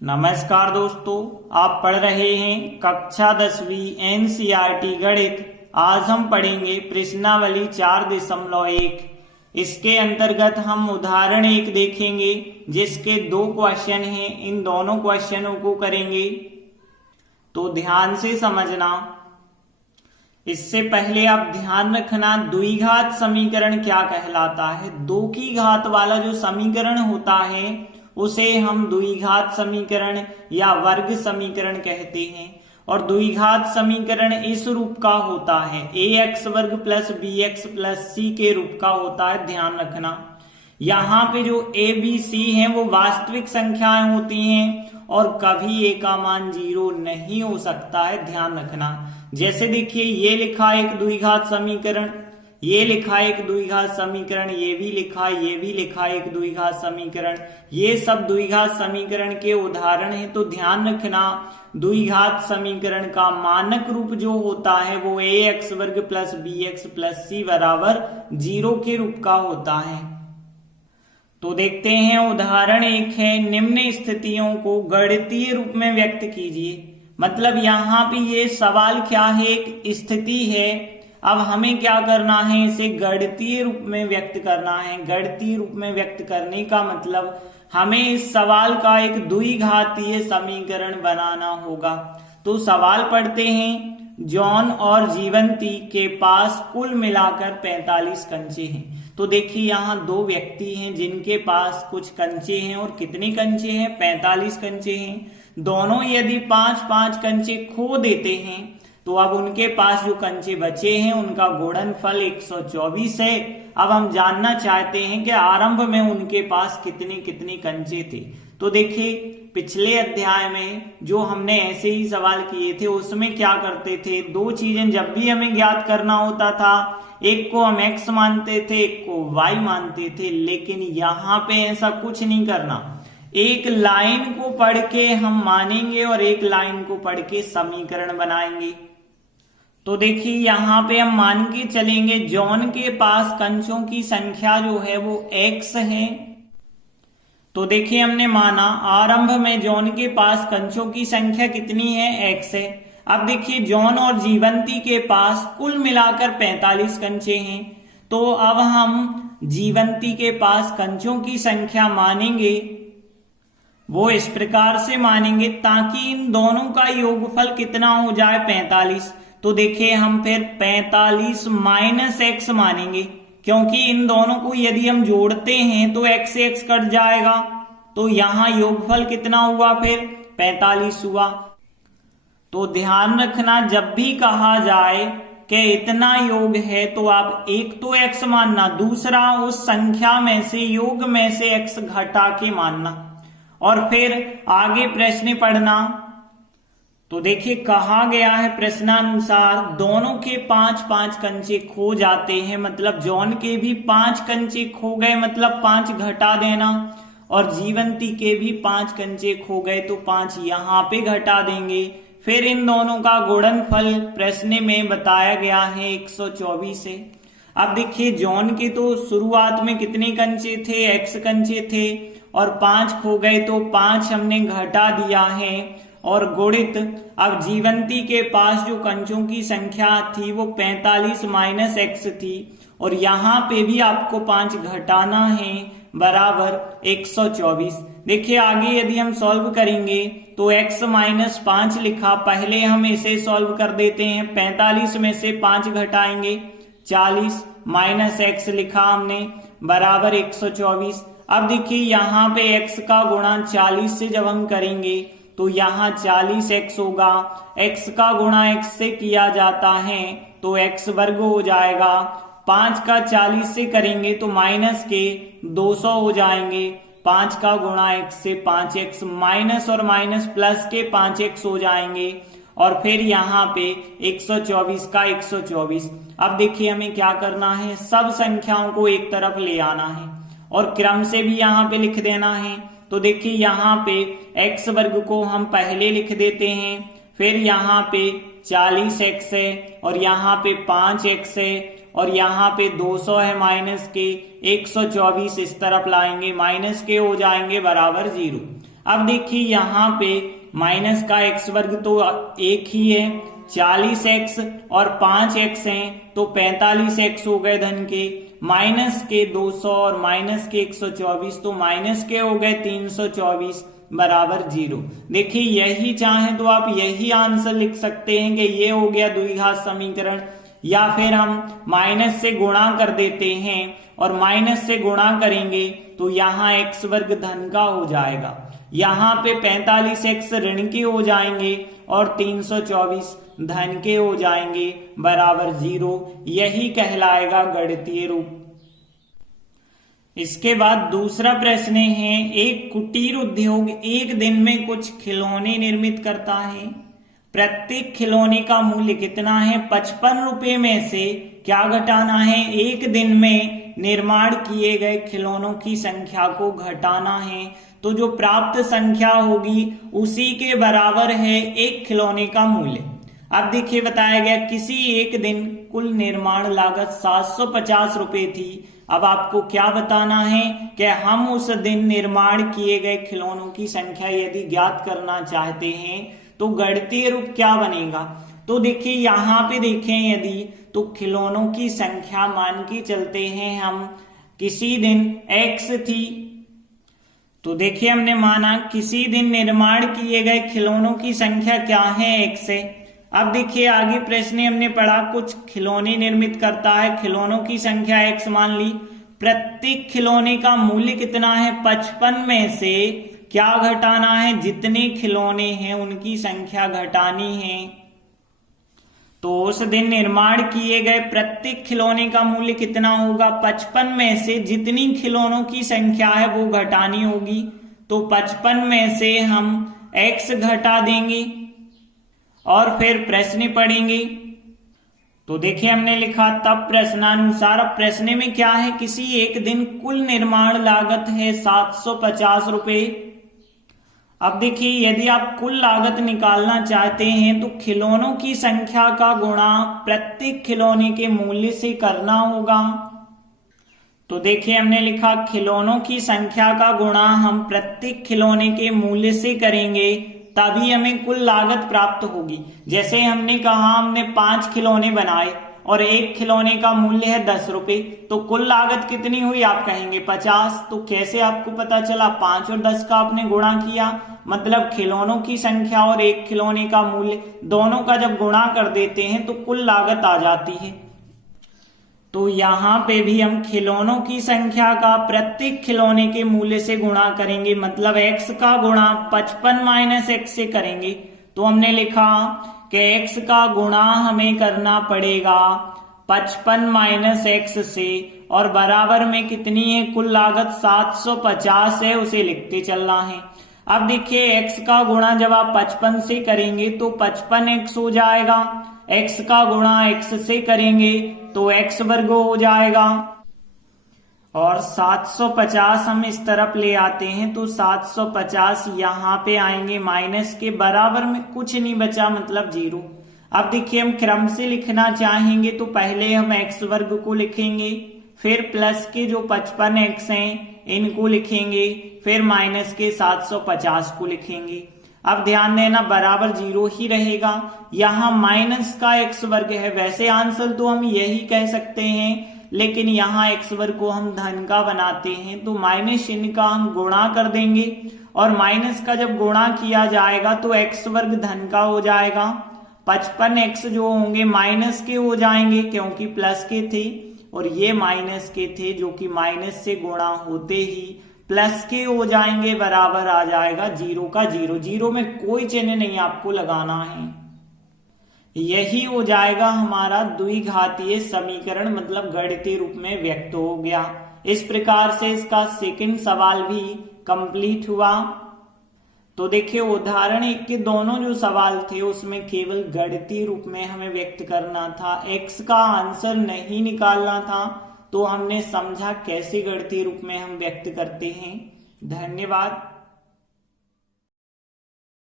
नमस्कार दोस्तों, आप पढ़ रहे हैं कक्षा 10वीं एनसीईआरटी गणित। आज हम पढ़ेंगे प्रश्नावली 4.1। इसके अंतर्गत हम उदाहरण 1 देखेंगे जिसके 2 क्वेश्चन हैं। इन दोनों क्वेश्चनों को करेंगे तो ध्यान से समझना। इससे पहले आप ध्यान रखना द्विघात समीकरण क्या कहलाता है। 2 की घात वाला जो समीकरण होता है उसे हम द्विघात समीकरण या वर्ग समीकरण कहते हैं। और द्विघात समीकरण इस रूप का होता है, ax वर्ग प्लस bx प्लस c के रूप का होता है। ध्यान रखना यहाँ पे जो a b c है वो वास्तविक संख्याएं होती हैं और कभी a का मान 0 नहीं हो सकता है। ध्यान रखना, जैसे देखिए ये लिखा एक द्विघात समीकरण, ये लिखा एक द्विघात समीकरण, ये भी लिखा एक द्विघात समीकरण। ये सब द्विघात समीकरण के उदाहरण हैं। तो ध्यान रखना द्विघात समीकरण का मानक रूप जो होता है वो ax वर्ग प्लस bx प्लस c बराबर 0 के रूप का होता है। तो देखते हैं उदाहरण 1 है, निम्न स्थितियों को गणितीय रूप में व्यक्त कीजिए। मतलब यहाँ पे ये सवाल क्या है, एक स्थिति है। अब हमें क्या करना है, इसे गणितीय रूप में व्यक्त करना है। गणितीय रूप में व्यक्त करने का मतलब हमें इस सवाल का एक द्विघातीय समीकरण बनाना होगा। तो सवाल पढ़ते हैं, जॉन और जीवंती के पास कुल मिलाकर 45 कंचे हैं। तो देखिए यहाँ 2 व्यक्ति हैं जिनके पास कुछ कंचे हैं। और कितने कंचे हैं? 45 कंचे हैं। दोनों यदि 5-5 कंचे खो देते हैं तो अब उनके पास जो कंचे बचे हैं उनका गुणनफल 124 है। अब हम जानना चाहते हैं कि आरंभ में उनके पास कितने कितने कंचे थे। तो देखिए पिछले अध्याय में जो हमने ऐसे ही सवाल किए थे उसमें क्या करते थे, 2 चीजें जब भी हमें ज्ञात करना होता था, एक को हम x मानते थे, एक को y मानते थे। लेकिन यहाँ पे ऐसा कुछ नहीं करना, एक लाइन को पढ़ के हम मानेंगे और एक लाइन को पढ़ के समीकरण बनाएंगे। तो देखिए यहाँ पे हम मान के चलेंगे जॉन के पास कंचों की संख्या जो है वो x है। तो देखिए हमने माना आरंभ में जॉन के पास कंचों की संख्या कितनी है, x है। अब देखिए जॉन और जीवंती के पास कुल मिलाकर 45 कंचे हैं। तो अब हम जीवंती के पास कंचों की संख्या मानेंगे, वो इस प्रकार से मानेंगे ताकि इन दोनों का योगफल कितना हो जाए, 45। तो देखिए हम फिर 45 माइनस x मानेंगे, क्योंकि इन दोनों को यदि हम जोड़ते हैं तो x से x कट जाएगा। तो यहाँ योगफल कितना हुआ, फिर 45 हुआ। तो ध्यान रखना जब भी कहा जाए कि इतना योग है तो आप एक तो x मानना, दूसरा उस संख्या में से योग में से x घटा के मानना और फिर आगे प्रश्न पढ़ना। तो देखिए कहा गया है प्रश्नानुसार दोनों के 5-5 कंचे खो जाते हैं। मतलब जॉन के भी 5 कंचे खो गए, मतलब 5 घटा देना, और जीवंती के भी 5 कंचे खो गए तो 5 यहाँ पे घटा देंगे। फिर इन दोनों का गुणनफल प्रश्न में बताया गया है 124 है। अब देखिए जॉन के तो शुरुआत में कितने कंचे थे, x कंचे थे, और 5 खो गए तो 5 हमने घटा दिया है और गुणित। अब जीवंती के पास जो कंचों की संख्या थी वो 45 माइनस x थी, और यहाँ पे भी आपको 5 घटाना है, बराबर 124। देखिए आगे यदि हम सॉल्व करेंगे तो x माइनस 5 लिखा, पहले हम इसे सॉल्व कर देते हैं। 45 में से 5 घटाएंगे, 40 माइनस x लिखा हमने, बराबर 124। अब देखिए यहाँ पे x का गुणा 40 से जब हम करेंगे तो यहाँ 40x होगा। x का गुणा x से किया जाता है तो x वर्ग हो जाएगा। 5 का 40 से करेंगे तो माइनस के 200 हो जाएंगे। 5 का गुणा x से 5x, माइनस और माइनस प्लस के 5x हो जाएंगे। और फिर यहाँ पे 124 का 124। अब देखिए हमें क्या करना है, सब संख्याओं को एक तरफ ले आना है और क्रम से भी यहाँ पे लिख देना है। तो देखिए यहाँ पे x वर्ग को हम पहले लिख देते हैं, फिर यहाँ पे 40x है और यहाँ पे 5x है और यहाँ पे 200 है माइनस के, 124 इस तरफ लाएंगे, माइनस के हो जाएंगे बराबर 0। अब देखिए यहाँ पे माइनस का x वर्ग तो एक ही है, 40x और 5x हैं तो 45x हो गए धन के, माइनस के 200 और माइनस के 124 तो माइनस के हो गए 324 बराबर 0। देखिए यही चाहे तो आप यही आंसर लिख सकते हैं कि ये हो गया द्विघात समीकरण, या फिर हम माइनस से गुणा कर देते हैं और माइनस से गुणा करेंगे तो यहाँ x वर्ग धन का हो जाएगा, यहाँ पे 45x ऋण के हो जाएंगे और 324 धन के हो जाएंगे बराबर 0। यही कहलाएगा गणितीय रूप। इसके बाद दूसरा प्रश्न है, एक कुटीर उद्योग एक दिन में कुछ खिलौने निर्मित करता है, प्रत्येक खिलौने का मूल्य कितना है? 55 रुपए में से क्या घटाना है? एक दिन में निर्माण किए गए खिलौनों की संख्या को घटाना है, तो जो प्राप्त संख्या होगी उसी के बराबर है एक खिलौने का मूल्य। अब देखिए बताया गया किसी एक दिन कुल निर्माण लागत 750 रुपए थी। अब आपको क्या बताना है कि हम उस दिन निर्माण किए गए खिलौनों की संख्या यदि ज्ञात करना चाहते हैं तो गणितीय रूप क्या बनेगा। तो देखिए यहाँ पे देखें यदि तो खिलौनों की संख्या मान के चलते हैं हम, किसी दिन x थी तो देखिए हमने माना किसी दिन निर्माण किए गए खिलौनों की संख्या क्या है? x है। अब देखिए आगे प्रश्न हमने पढ़ा कुछ खिलौने निर्मित करता है, खिलौनों की संख्या x मान ली, प्रत्येक खिलौने का मूल्य कितना है? 55 में से क्या घटाना है? जितने खिलौने हैं उनकी संख्या घटानी है। तो उस दिन निर्माण किए गए प्रत्येक खिलौने का मूल्य कितना होगा? 55 में से जितनी खिलौनों की संख्या है वो घटानी होगी, तो 55 में से हम x घटा देंगे और फिर प्रश्न पढ़ेंगे। तो देखिए हमने लिखा तब प्रश्नानुसार। अब प्रश्न में क्या है? किसी एक दिन कुल निर्माण लागत है 750 रुपए। अब देखिए यदि आप कुल लागत निकालना चाहते हैं तो खिलौनों की संख्या का गुणा प्रत्येक खिलौने के मूल्य से करना होगा। तो देखिए हमने लिखा खिलौनों की संख्या का गुणा हम प्रत्येक खिलौने के मूल्य से करेंगे तभी हमें कुल लागत प्राप्त होगी। जैसे हमने कहा हमने 5 खिलौने बनाए और एक खिलौने का मूल्य है 10 रुपए, तो कुल लागत कितनी हुई? आप कहेंगे 50। तो कैसे आपको पता चला? 5 और 10 का आपने गुणा किया, मतलब खिलौनों की संख्या और एक खिलौने का मूल्य दोनों का जब गुणा कर देते हैं तो कुल लागत आ जाती है। तो यहाँ पे भी हम खिलौनों की संख्या का प्रत्येक खिलौने के मूल्य से गुणा करेंगे, मतलब x का गुणा 55 माइनस x से करेंगे। तो हमने लिखा कि x का गुणा हमें करना पड़ेगा 55 माइनस x से, और बराबर में कितनी है? कुल लागत 750 है, उसे लिखते चलना है। अब देखिए x का गुणा जब आप 55 से करेंगे तो 55x हो जाएगा, x का गुणा x से करेंगे तो x वर्ग हो जाएगा, और 750 हम इस तरफ ले आते हैं तो 750 यहाँ पे आएंगे माइनस के, बराबर में कुछ नहीं बचा मतलब 0। अब देखिए हम क्रम से लिखना चाहेंगे तो पहले हम x वर्ग को लिखेंगे, फिर प्लस के जो 55x हैं इनको लिखेंगे, फिर माइनस के 750 को लिखेंगे। अब ध्यान देना बराबर 0 ही रहेगा, यहाँ माइनस का x वर्ग है। वैसे आंसर तो हम यही कह सकते हैं, लेकिन यहाँ x वर्ग को हम धन का बनाते हैं तो माइनस चिन्ह का हम गुणा कर देंगे, और माइनस का जब गुणा किया जाएगा तो x वर्ग धन का हो जाएगा। 55x जो होंगे माइनस के हो जाएंगे क्योंकि प्लस के थे, और ये माइनस के थे जो कि माइनस से गुणा होते ही प्लस के हो जाएंगे, बराबर आ जाएगा 0 का 0। 0 में कोई चिन्ह नहीं आपको लगाना है। यही हो जाएगा हमारा द्विघातीय समीकरण, मतलब गणितीय रूप में व्यक्त हो गया। इस प्रकार से इसका सेकंड सवाल भी कंप्लीट हुआ। तो देखिए उदाहरण 1 के दोनों जो सवाल थे उसमें केवल गणितीय रूप में हमें व्यक्त करना था, x का आंसर नहीं निकालना था। तो हमने समझा कैसे गणितीय रूप में हम व्यक्त करते हैं। धन्यवाद।